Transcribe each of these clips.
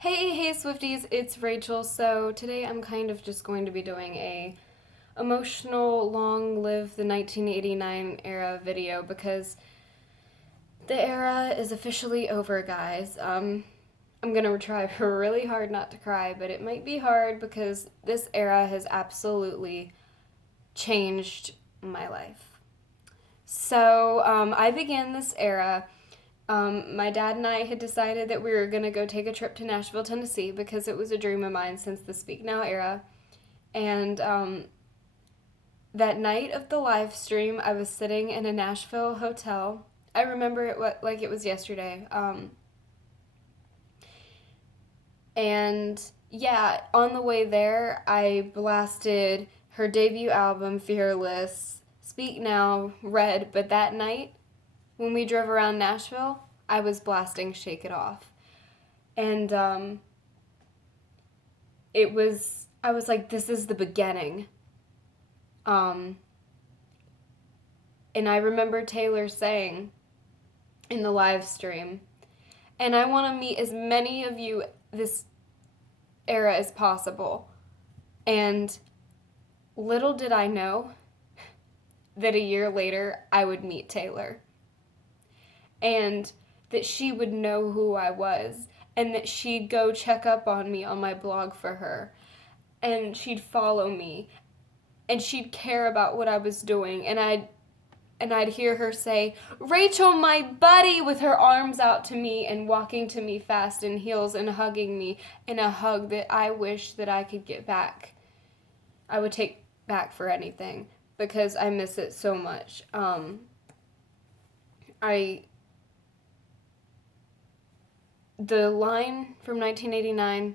Hey, Swifties, it's Rachel. So today I'm kind of just going to be doing a emotional long live the 1989 era video because the era is officially over, guys. I'm gonna try really hard not to cry, but it might be hard because this era has absolutely changed my life. I began this era. My dad and I had decided that we were going to go take a trip to Nashville, Tennessee, because it was a dream of mine since the Speak Now era. And that night of the live stream, I was sitting in a Nashville hotel. I remember like it was yesterday. And yeah, on the way there, I blasted her debut album, Fearless, Speak Now, Red, but that night, when we drove around Nashville, I was blasting Shake It Off. And I was like, this is the beginning. Um, and I remember Taylor saying in the live stream, and I want to meet as many of you this era as possible. And little did I know that a year later I would meet Taylor. And that she would know who I was, and that she'd go check up on me on my blog for her, and she'd follow me, and she'd care about what I was doing, and I'd hear her say, "Rachel, my buddy," with her arms out to me and walking to me fast in heels and hugging me in a hug that I wish that I could get back. I would take back for anything because I miss it so much. I The line from 1989,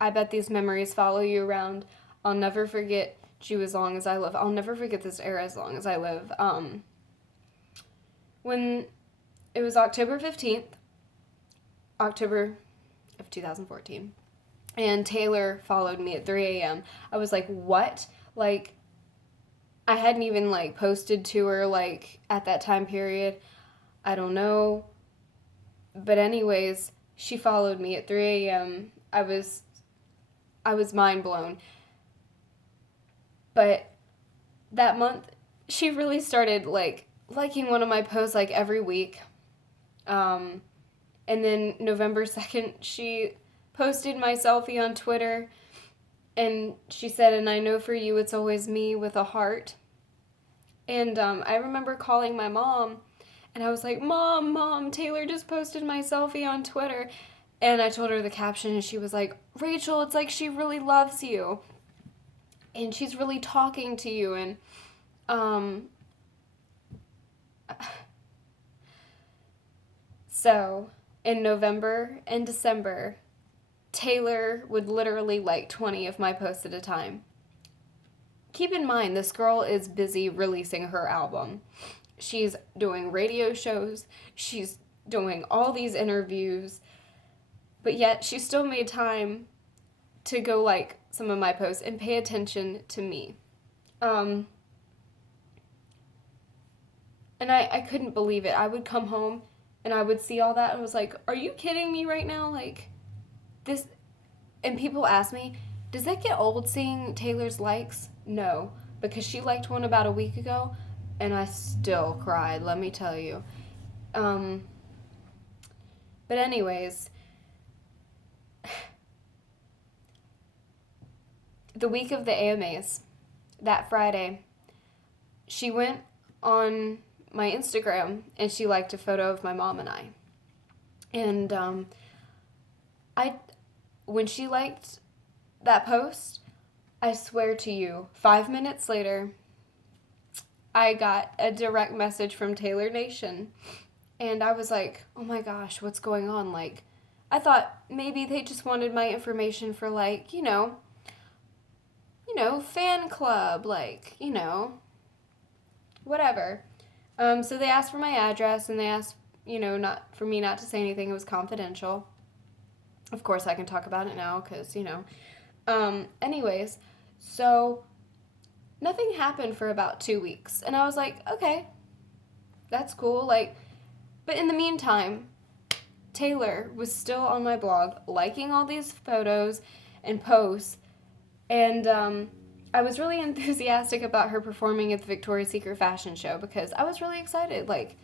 "I bet these memories follow you around. I'll never forget you as long as I live. I'll never forget this era as long as I live." When it was October 15th, October of 2014, and Taylor followed me at 3 a.m., I was like, what? Like, I hadn't even, like, posted to her, like, at that time period. I don't know. But anyways, she followed me at 3 a.m. I was mind blown. But that month, she really started like liking one of my posts like every week. And then November 2nd, she posted my selfie on Twitter, and she said, "And I know for you it's always me," with a heart. And I remember calling my mom, and I was like, Mom, Taylor just posted my selfie on Twitter. And I told her the caption, and she was like, "Rachel, it's like she really loves you. And she's really talking to you." And um, so in November and December, Taylor would literally like 20 of my posts at a time. Keep in mind, this girl is busy releasing her album. She's doing radio shows, she's doing all these interviews, but yet she still made time to go like some of my posts and pay attention to me. Um, and I couldn't believe it. I would come home and I would see all that and was like, are you kidding me right now? Like, this. And people ask me, does that get old seeing Taylor's likes? No, because she liked one about a week ago and I still cried, let me tell you. Um, but, anyways, the week of the AMAs, that Friday, she went on my Instagram and she liked a photo of my mom and I. And I, when she liked that post, I swear to you, 5 minutes later, I got a direct message from Taylor Nation. And I was like, oh my gosh, what's going on? Like, I thought maybe they just wanted my information for, like, fan club, like, whatever. So they asked for my address and they asked, not for me not to say anything. It was confidential. Of course, I can talk about it now because, anyways, so nothing happened for about 2 weeks. And I was like, okay, that's cool. Like, but in the meantime, Taylor was still on my blog, liking all these photos and posts, and I was really enthusiastic about her performing at the Victoria's Secret fashion show because I was really excited. Like,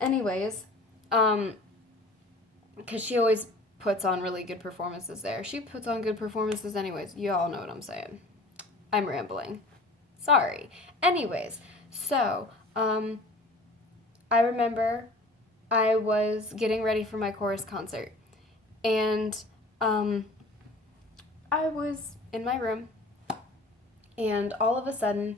anyways, because she always puts on really good performances there. She puts on good performances anyways. You all know what I'm saying. I'm rambling. Sorry. Anyways, so, I remember I was getting ready for my chorus concert, and I was in my room, and all of a sudden,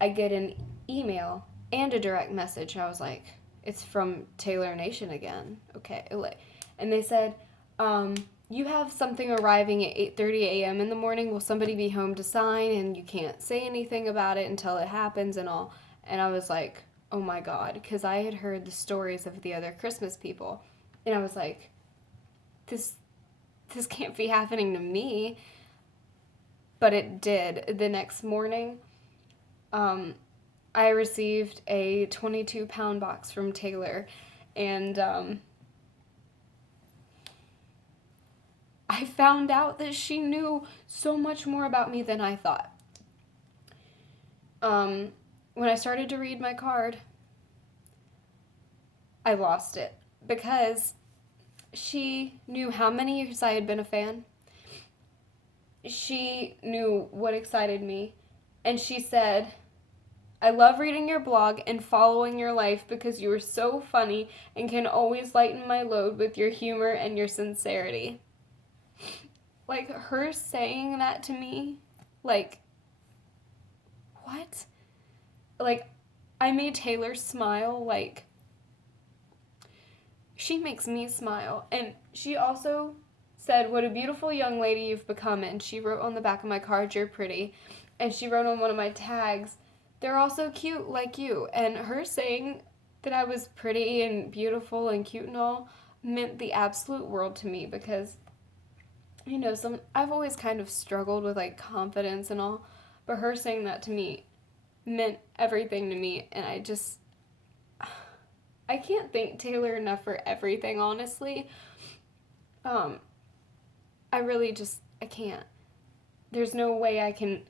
I get an email and a direct message. I was like, it's from Taylor Nation again. Okay. And they said, you have something arriving at 8:30 a.m. in the morning. Will somebody be home to sign? And you can't say anything about it until it happens and all. And I was like, oh my God, because I had heard the stories of the other Christmas people. And I was like, this can't be happening to me. But it did. The next morning, I received a 22-pound box from Taylor, and I found out that she knew so much more about me than I thought. When I started to read my card, I lost it because she knew how many years I had been a fan. She knew what excited me, and she said, I love reading your blog and following your life because you are so funny and can always lighten my load with your humor and your sincerity. Like, her saying that to me, like, what? Like, I made Taylor smile. Like, she makes me smile. And she also said, what a beautiful young lady you've become. And she wrote on the back of my card, you're pretty. And she wrote on one of my tags, they're all so cute like you. And her saying that I was pretty and beautiful and cute and all meant the absolute world to me because, you know, I've always kind of struggled with, like, confidence and all. But her saying that to me meant everything to me. And I can't thank Taylor enough for everything, honestly. I really I can't. There's no way I can.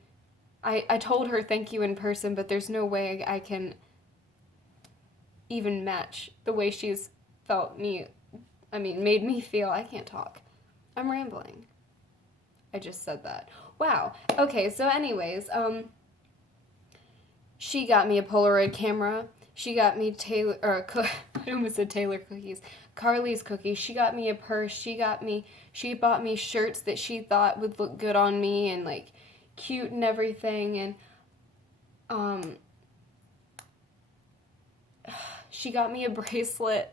I told her thank you in person, but there's no way I can even match the way she's made me feel. I can't talk. I'm rambling. I just said that. Wow. Okay, so anyways, she got me a Polaroid camera. She got me I almost said Taylor cookies. Carly's cookies. She got me a purse. She bought me shirts that she thought would look good on me and, like, cute and everything. And she got me a bracelet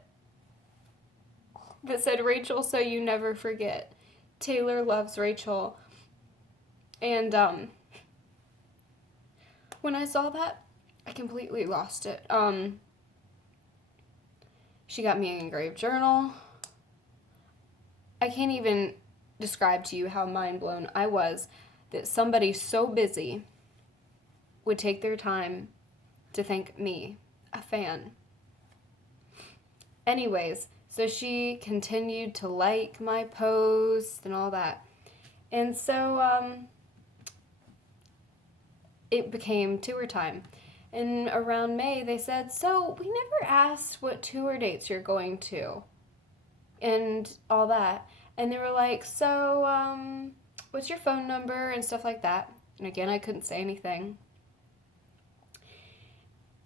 that said, Rachel, so you never forget. Taylor loves Rachel. And when I saw that, I completely lost it. She got me an engraved journal. I can't even describe to you how mind blown I was that somebody so busy would take their time to thank me, a fan. Anyways, so she continued to like my posts and all that. And so it became tour time. And around May, they said, so we never asked what tour dates you're going to and all that. And they were like, so what's your phone number and stuff like that. And again, I couldn't say anything.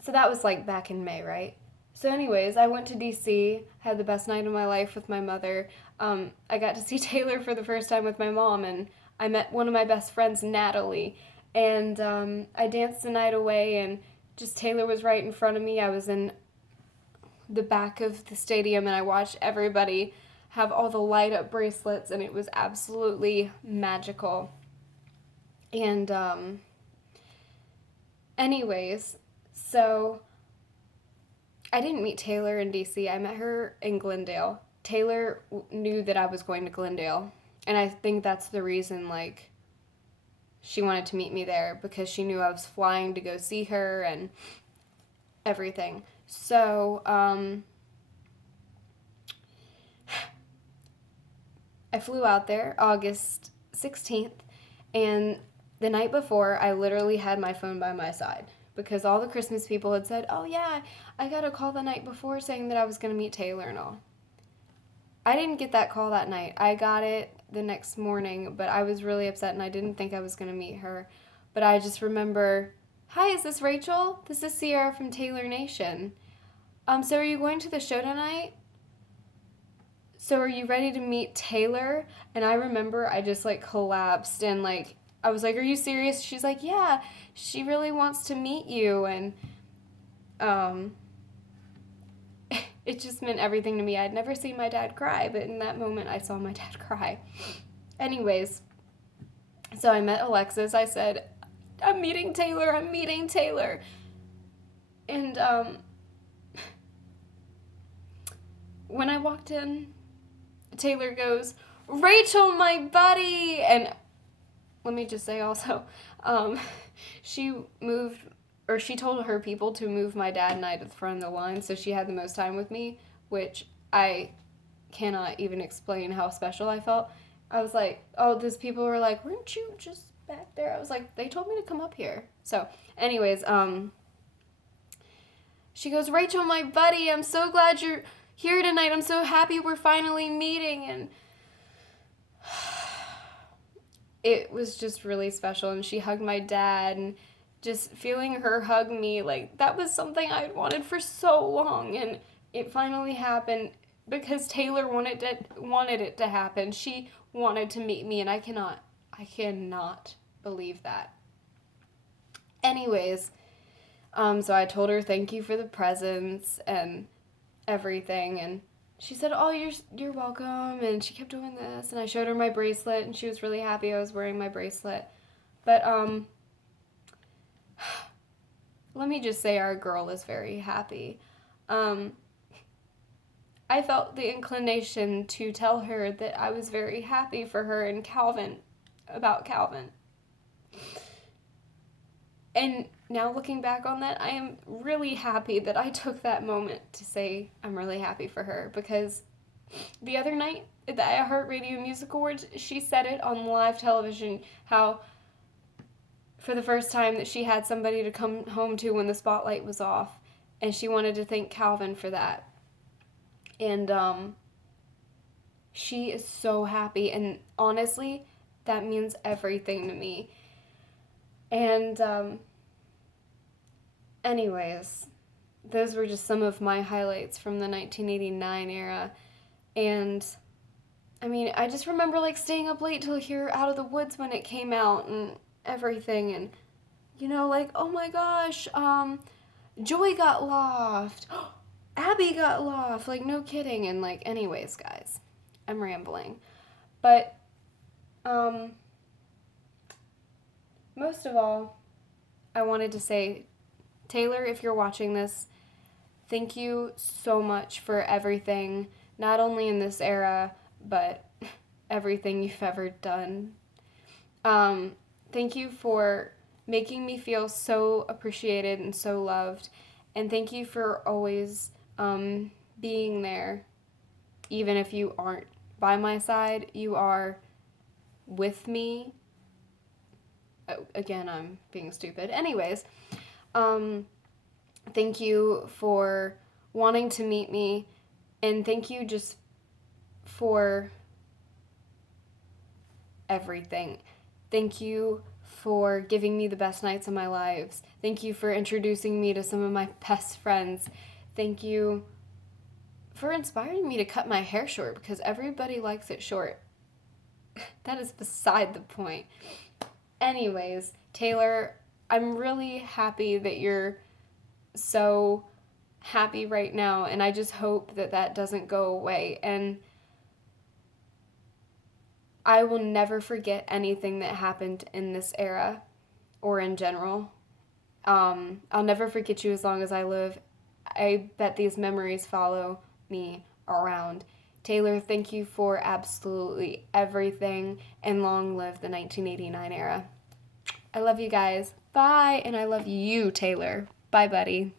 So that was, like, back in May, right? So anyways, I went to DC, had the best night of my life with my mother. I got to see Taylor for the first time with my mom, and I met one of my best friends, Natalie. And I danced the night away, and just Taylor was right in front of me. I was in the back of the stadium, and I watched everybody have all the light-up bracelets, and it was absolutely magical. And anyways, so I didn't meet Taylor in DC. I met her in Glendale. Taylor knew that I was going to Glendale, and I think that's the reason, like, she wanted to meet me there, because she knew I was flying to go see her and everything. So, I flew out there August 16th, and the night before, I literally had my phone by my side because all the Christmas people had said, oh yeah, I got a call the night before saying that I was going to meet Taylor and all. I didn't get that call that night. I got it the next morning, but I was really upset and I didn't think I was going to meet her. But I just remember, hi, is this Rachel? This is Sierra from Taylor Nation. So are you going to the show tonight? So are you ready to meet Taylor? And I remember I just like collapsed and like, I was like, are you serious? She's like, yeah, she really wants to meet you. And it just meant everything to me. I'd never seen my dad cry, but in that moment I saw my dad cry. Anyways, so I met Alexis. I said, I'm meeting Taylor. And when I walked in, Taylor goes, Rachel, my buddy! And let me just say also, she told her people to move my dad and I to the front of the line so she had the most time with me, which I cannot even explain how special I felt. I was like, oh, those people were like, weren't you just back there? I was like, they told me to come up here. So, anyways, she goes, Rachel, my buddy, I'm so glad you're here tonight. I'm so happy we're finally meeting. And it was just really special. And she hugged my dad, and just feeling her hug me, like, that was something I had wanted for so long. And it finally happened because Taylor wanted it to happen. She wanted to meet me, and I cannot believe that. Anyways, so I told her thank you for the presents and everything, and she said, oh, you're welcome, and she kept doing this, and I showed her my bracelet, and she was really happy I was wearing my bracelet. But let me just say our girl is very happy. I felt the inclination to tell her that I was very happy for her and about Calvin. And now looking back on that, I am really happy that I took that moment to say I'm really happy for her, because the other night at the iHeartRadio Music Awards, she said it on live television how for the first time that she had somebody to come home to when the spotlight was off, and she wanted to thank Calvin for that. And she is so happy, and honestly, that means everything to me. And anyways, those were just some of my highlights from the 1989 era. And I mean, I just remember like staying up late to hear Out of the Woods when it came out and everything, and you know, like, oh my gosh, Joy got loft, Abby got loft, like, no kidding. And like, anyways, guys, I'm rambling, but most of all, I wanted to say, Taylor, if you're watching this, thank you so much for everything, not only in this era, but everything you've ever done. Thank you for making me feel so appreciated and so loved, and thank you for always being there. Even if you aren't by my side, you are with me. Oh, again, I'm being stupid. Anyways, thank you for wanting to meet me, and thank you just for everything. Thank you for giving me the best nights of my lives. Thank you for introducing me to some of my best friends. Thank you for inspiring me to cut my hair short, because everybody likes it short. That is beside the point. Anyways, Taylor, I'm really happy that you're so happy right now, and I just hope that that doesn't go away. And I will never forget anything that happened in this era or in general. I'll never forget you as long as I live. I bet these memories follow me around. Taylor, thank you for absolutely everything, and long live the 1989 era. I love you guys. Bye, and I love you, Taylor. Bye, buddy.